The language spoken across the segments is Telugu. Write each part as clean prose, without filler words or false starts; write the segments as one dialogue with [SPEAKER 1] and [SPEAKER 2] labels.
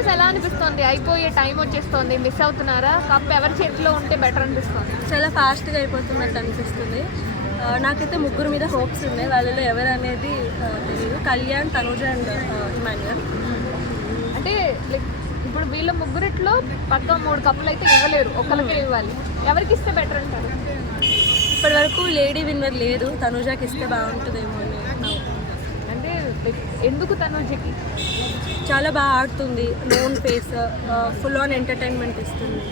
[SPEAKER 1] బాస్ ఎలా అనిపిస్తుంది? అయిపోయే టైం వచ్చేస్తుంది, మిస్ అవుతున్నారా? కప్ ఎవరి చేతిలో ఉంటే బెటర్ అనిపిస్తుంది?
[SPEAKER 2] చాలా ఫాస్ట్గా అయిపోతున్నట్టు అనిపిస్తుంది. నాకైతే ముగ్గురు మీద హోప్స్ ఉన్నాయి. వాళ్ళలో ఎవరు అనేది తెలియదు. కళ్యాణ్, తనుజ అండ్ ఇమాన్యుయల్.
[SPEAKER 1] అంటే లైక్ ఇప్పుడు వీళ్ళ ముగ్గురిట్లో పక్క 3 కప్పులు అయితే ఇవ్వలేరు, ఒకరికే ఇవ్వాలి. ఎవరికి ఇస్తే బెటర్ అంటారు?
[SPEAKER 2] ఇప్పటి వరకు లేడీ విన్నర్ లేదు. తనుజాకి ఇస్తే బాగుంటుందేమో అని.
[SPEAKER 1] అంటే ఎందుకు తనుజకి?
[SPEAKER 2] చాలా బాగా ఆడుతుంది, known face, full on entertainment ఇస్తుంది.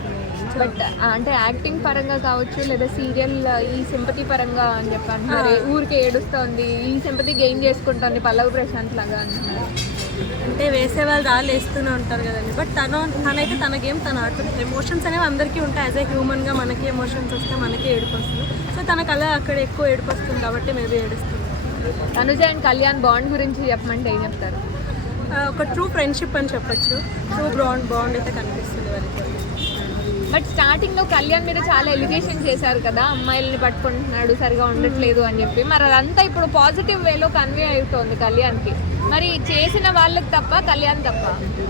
[SPEAKER 1] బట్ అంటే యాక్టింగ్ పరంగా కావచ్చు, లేదా సీరియల్ ఈ సింపతి పరంగా అని చెప్పి అంటున్నారు. ఊరికి ఏడుస్తుంది, ఈ సింపతి గెయిన్ చేసుకుంటుంది పల్లవి ప్రశాంత్ లాగా అంటున్నారు.
[SPEAKER 2] అంటే వేసే వాళ్ళు రాళ్ళు వేస్తూనే ఉంటారు కదండి. బట్ తనైతే తన గేమ్ తను ఆడుతుంది. ఎమోషన్స్ అనేవి అందరికీ ఉంటాయి. యాజ్ ఏ హ్యూమన్గా మనకి ఎమోషన్స్ వస్తే మనకే ఏడుపు వస్తుంది. సో తనకు అలా అక్కడ ఎక్కువ ఏడుపు వస్తుంది కాబట్టి మేబీ ఏడుస్తుంది.
[SPEAKER 1] తనుజ అండ్ కళ్యాణ్ బాండ్ గురించి చెప్పమంటే ఏం చెప్తారు?
[SPEAKER 2] ఒక ట్రూ ఫ్రెండ్షిప్ అని చెప్పొచ్చు. ట్రూ బాండ్ అయితే కనిపిస్తుంది వాళ్ళకి.
[SPEAKER 1] బట్ స్టార్టింగ్లో కళ్యాణ్ మీద చాలా ఎలిగేషన్ చేశారు కదా, అమ్మాయిల్ని పట్టుకుంటున్నాడు, సరిగా ఉండట్లేదు అని చెప్పి. మరి అదంతా ఇప్పుడు పాజిటివ్ వేలో కన్వే అవుతోంది కళ్యాణ్కి. మరి చేసిన వాళ్ళకి తప్ప, కళ్యాణ్ తప్ప?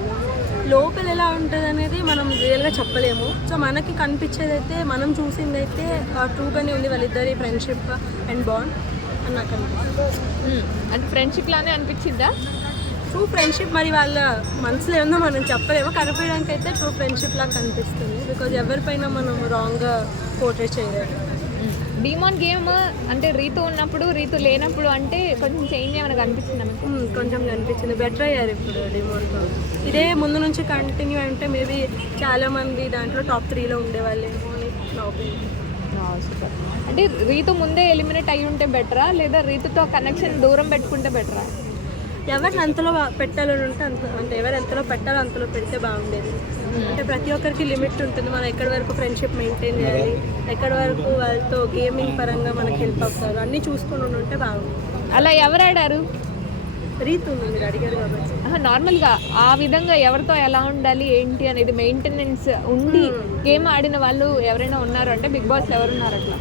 [SPEAKER 2] లోపల ఎలా ఉంటుంది అనేది మనం రియల్గా చెప్పలేము. సో మనకి కనిపించేది అయితే, మనం చూసింది అయితే ట్రూగానే ఉంది వాళ్ళిద్దరి ఫ్రెండ్షిప్ అండ్ బాండ్ అని నాకు అనిపిస్తుంది.
[SPEAKER 1] అంటే ఫ్రెండ్షిప్ లానే అనిపించిందా?
[SPEAKER 2] ట్రూ ఫ్రెండ్షిప్ మరి వాళ్ళ మనసులో ఏమో మనం చెప్పలేము. కనిపించడానికి అయితే ట్రూ ఫ్రెండ్షిప్ లాగా కనిపిస్తుంది. బికాజ్ ఎవరిపైన మనం రాంగ్గా పోర్ట్రేట్ చేయలేదు.
[SPEAKER 1] డిమాన్ గేమ్ అంటే రీతు ఉన్నప్పుడు, రీతు లేనప్పుడు అంటే కొంచెం చేంజ్ ఏమైనా కనిపించిందా మీకు?
[SPEAKER 2] కొంచెం కనిపించింది. బెటర్ అయ్యారు ఇప్పుడు డిమాన్తో. ఇదే ముందు నుంచి కంటిన్యూ అంటే మేబీ చాలామంది దాంట్లో టాప్ 3లో ఉండేవాళ్ళేమో అని నా ఒపీనియన్.
[SPEAKER 1] అంటే రీతు ముందే ఎలిమినేట్ అయ్యి ఉంటే బెటరా, లేదా రీతుతో కనెక్షన్ దూరం పెట్టుకుంటే బెటరా?
[SPEAKER 2] ఎవరిని అంతలో పెట్టాలని ఉంటే అంటే ఎవరు ఎంతలో పెట్టాలో అంతలో పెడితే బాగుండేది. అంటే ప్రతి ఒక్కరికి లిమిట్ ఉంటుంది. మనం ఎక్కడి వరకు ఫ్రెండ్షిప్ మెయింటైన్ చేయాలి, ఎక్కడి వరకు వాళ్ళతో గేమింగ్ పరంగా మనకి హెల్ప్ అవుతారు, అన్నీ చూసుకొని ఉంటే బాగుంటుంది.
[SPEAKER 1] అలా ఎవరు ఆడారు?
[SPEAKER 2] రీతు ఉంది, మీరు అడిగారు కాబట్టి.
[SPEAKER 1] నార్మల్గా ఆ విధంగా ఎవరితో ఎలా ఉండాలి ఏంటి అనేది మెయింటెనెన్స్ ఉండి గేమ్ ఆడిన వాళ్ళు ఎవరైనా ఉన్నారు అంటే బిగ్ బాస్లో ఎవరున్నారు అట్లా?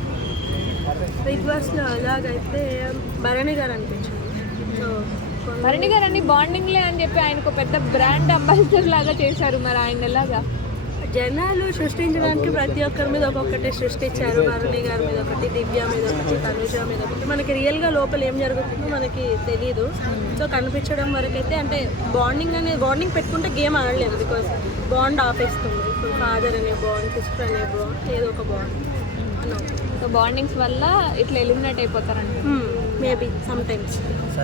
[SPEAKER 2] బిగ్ బాస్లో అలాగైతే భరణి గారు అనిపించింది. సో
[SPEAKER 1] భరణి గారు అన్ని బాండింగ్లే అని చెప్పి ఆయనకు పెద్ద బ్రాండ్ అంబాసిడర్ లాగా చేశారు. మరి ఆయన ఎలాగా?
[SPEAKER 2] జనాలు సృష్టించడానికి ప్రతి ఒక్కరి మీద ఒక్కొక్కటి సృష్టించారు. భరణి గారి మీద ఒకటి, దివ్య మీద ఒకటి, తనుజ మీద ఒకటి. మనకి రియల్గా లోపల ఏం జరుగుతుందో మనకి తెలీదు. సో కనిపించడం వరకు అయితే అంటే బాండింగ్ పెట్టుకుంటే గేమ్ ఆడలేదు. బికాజ్ బాండ్ ఆపేస్తుంది. ఇప్పుడు ఫాదర్ అనే బాండ్, సిస్టర్ అనే బాండ్, ఏదో ఒక బాండ్.
[SPEAKER 1] సో బాండింగ్స్ వల్ల ఇట్లా ఎలిమినేట్ అయిపోతారంట.
[SPEAKER 2] Maybe some times.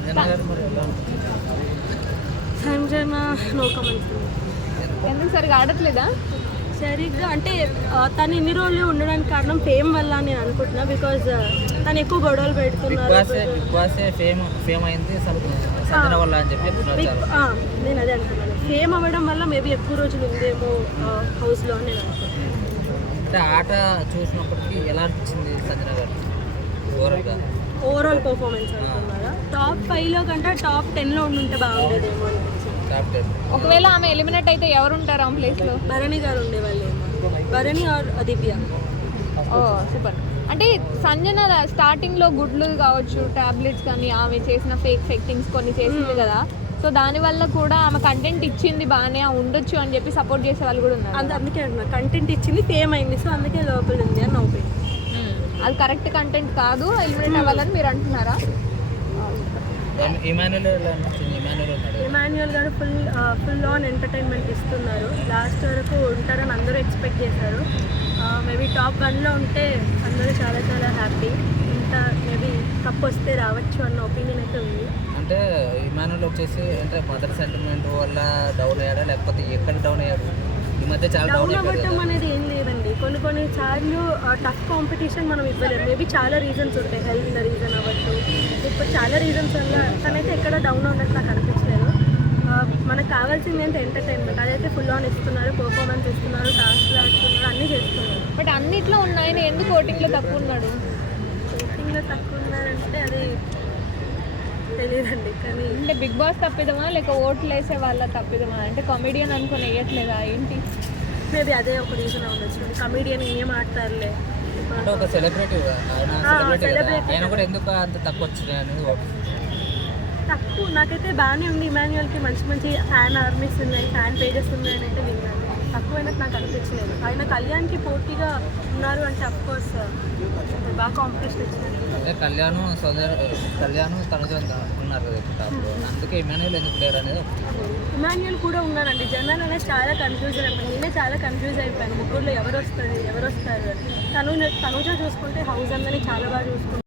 [SPEAKER 2] Sanjana no comments.
[SPEAKER 1] ఎందుకు సరిగా ఆడట్లేదా?
[SPEAKER 2] సరిగ్గా అంటే తను ఇన్ని రోజులు ఉండడానికి కారణం ఫేమ్ వల్ల నేను అనుకుంటున్నా. బికాజ్ తను ఎక్కువ గొడవలు పెడుతున్నారు. నేను అదే అనుకున్నాను. ఫేమ్ అవ్వడం వల్ల మేబీ ఎక్కువ రోజులు ఉందేమో హౌస్లో అని నేను అనుకుంటున్నాను.
[SPEAKER 3] ఆట చూసినప్పటికీ ఎలా అనిపించింది సంజన గారు
[SPEAKER 2] ఓవరాల్ పర్ఫార్మెన్స్ అనుకున్నారా? టాప్ 5లో కంటే టాప్ 10లో ఉంటే బాగుండేదేమో అనిపించింది.
[SPEAKER 1] ఒకవేళ ఆమె ఎలిమినేట్ అయితే ఎవరు ఉంటారు ఆమె ప్లేస్లో?
[SPEAKER 2] భరణి గారు ఉండేవాళ్ళేమో. Bharani or Divya.
[SPEAKER 1] Oh super. అంటే సంజన స్టార్టింగ్లో గుడ్లు కావచ్చు, టాబ్లెట్స్ కానీ, ఆమె చేసిన ఫేక్ థింగ్స్ కొన్ని చేసింది కదా. సో దానివల్ల కూడా ఆమె కంటెంట్ ఇచ్చింది బాగానే ఉండొచ్చు అని చెప్పి సపోర్ట్ చేసే వాళ్ళు కూడా ఉన్నారు.
[SPEAKER 2] అందుకే అంటున్నా, కంటెంట్ ఇచ్చింది, ఫేమ్ అయింది, సో అందుకే లోపల ఉంది అని నా ఒపీనియన్.
[SPEAKER 1] అది కరెక్ట్ కంటెంట్ కాదు, ఎలిమినేట్ అవ్వాలని మీరు అంటున్నారా?
[SPEAKER 2] Emmanuel garu full on entertainment ఇస్తున్నారు. లాస్ట్ వరకు ఉంటారని అందరూ ఎక్స్పెక్ట్ చేశారు. మేబీ టాప్ 1లో ఉంటే అందరూ చాలా చాలా హ్యాపీ. ఇంకా మేబీ కప్ వస్తే రావచ్చు అన్న ఒపీనియన్ అయితే ఉంది.
[SPEAKER 3] అంటే ఇమాన్యుయల్ వచ్చేసి అంటే మదర్ సెంటిమెంట్ వల్ల డౌన్ అయ్యాడా, లేకపోతే ఎక్కడ డౌన్ అయ్యాడు? ఈ మధ్య చాలా
[SPEAKER 2] డౌన్ అవ్వటం అనేది ఏం లేదండి. కొన్ని సార్లు టఫ్ కాంపిటీషన్ మనం ఇవ్వలేము. మేబీ చాలా రీజన్స్ ఉంటాయి. హెల్త్ రీజన్ అవ్వచ్చు, ఇప్పుడు చాలా రీజన్స్ వల్ల తనైతే ఎక్కడ డౌన్ ఉన్నట్టు నాకు అనిపించలేదు. మనకు కావాల్సింది అంటే ఎంటర్టైన్మెంట్, అదైతే ఫుల్ ఆన్ ఇస్తున్నారు, పర్ఫార్మెన్స్ ఇస్తున్నారు, టాస్క్లు ఆడుతున్నారు, అన్నీ చేస్తున్నారు.
[SPEAKER 1] బట్ అన్నిట్లో ఉన్నాయని ఎందుకు ఓటింగ్లో తక్కువ ఉన్నాడు?
[SPEAKER 2] ఓటింగ్లో తక్కువ ఉన్నారంటే అది తెలియదండి. కానీ
[SPEAKER 1] అంటే బిగ్ బాస్ తప్పిదమా, లేక ఓట్లు వేసే వాళ్ళ తప్పిదమా? అంటే కామెడియన్ అనుకుని వేయట్లేదా ఏంటి?
[SPEAKER 2] మేబీ అదే ఒక రీజన్ అవ్వచ్చు. కమెడియన్ ఏం ఆడతారులే,
[SPEAKER 3] అంటే ఒక సెలబ్రిటీ ఆయన కూడా ఎందుకు అంత తక్కువ వచ్చినాయి అనేది
[SPEAKER 2] తక్కువ నాకైతే బాగానే ఉంది. ఇమాన్యుయల్కి మంచి మంచి ఫ్యాన్ ఆర్మీస్ ఉన్నాయి, ఫ్యాన్ పేజెస్ ఉన్నాయని అయితే విన్నాను. తక్కువైనట్టు నాకు అనిపించలేదు. ఆయన కళ్యాణ్కి పోటీగా ఉన్నారు అంటే అఫ్కోర్స్ బాగా కాంపిటీషన్ ఇచ్చినారు.
[SPEAKER 3] అంటే కళ్యాణ్ తనుజ ఉన్నారు కదా ఇప్పుడు టాప్లో. అందుకే ఇమాన్యుయల్ ఎందుకు లేరు అనేది ఒకటి.
[SPEAKER 2] ఇమాన్యుయల్ కూడా ఉన్నారండి. జనాలు అనేది చాలా కన్ఫ్యూజన్ అయిపోయింది. నేనే చాలా కన్ఫ్యూజ్ అయిపోయాను ముగ్గురులో ఎవరు వస్తారు అని. తనుజ చూసుకుంటే హౌస్ అందరినీ చాలా బాగా చూసుకుంటారు.